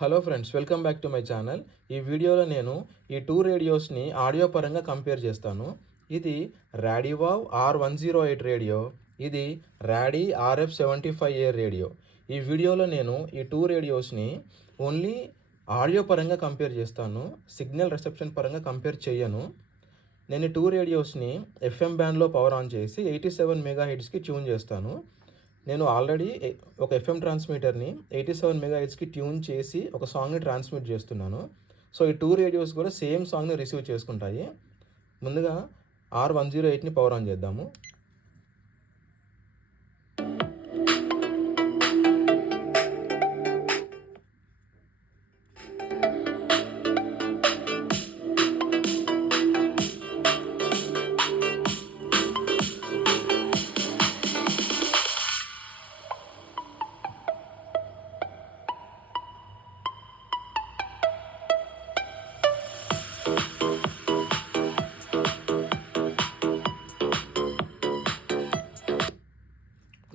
Hello friends, welcome back to my channel. ఈ వీడియోలో నేను ఈ టూ రేడియోస్ని ఆడియో పరంగా కంపేర్ చేస్తాను. ఇది రాడివావ్ R108 రేడియో, ఇది రాడీ RF75A రేడియో. ఈ వీడియోలో నేను ఈ టూ రేడియోస్ని ఓన్లీ ఆడియో పరంగా కంపేర్ చేస్తాను, సిగ్నల్ రిసెప్షన్ పరంగా కంపేర్ చేయను. నేను ఈ టూ రేడియోస్ని FM బ్యాండ్లో పవర్ ఆన్ చేసి 87 మెగాహెర్ట్జ్కి ట్యూన్ చేస్తాను. నేను ఆల్రెడీ ఒక FM ట్రాన్స్మిటర్ని 87 మెగాహెర్ట్జ్కి ట్యూన్ చేసి ఒక సాంగ్ని ట్రాన్స్మిట్ చేస్తున్నాను. సో ఈ టూ రేడియోస్ కూడా సేమ్ సాంగ్ని రిసీవ్ చేసుకుంటాయి. ముందుగా R108ని పవర్ ఆన్ చేద్దాము.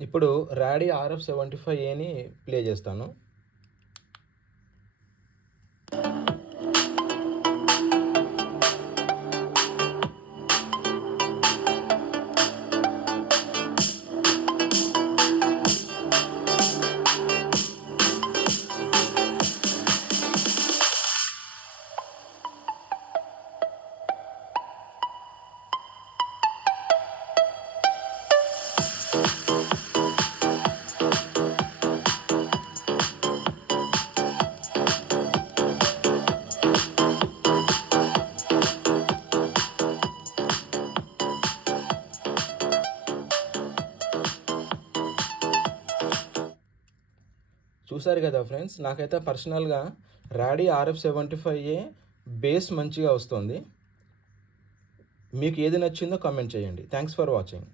ఇప్పుడు రాడీ RF75Aని ప్లే చేస్తాను. చూసారు కదా ఫ్రెండ్స్, నాకైతే పర్సనల్గా రాడీ RF75A బేస్ మంచిగా వస్తుంది. మీకు ఏది నచ్చిందో కామెంట్ చేయండి. Thanks for watching.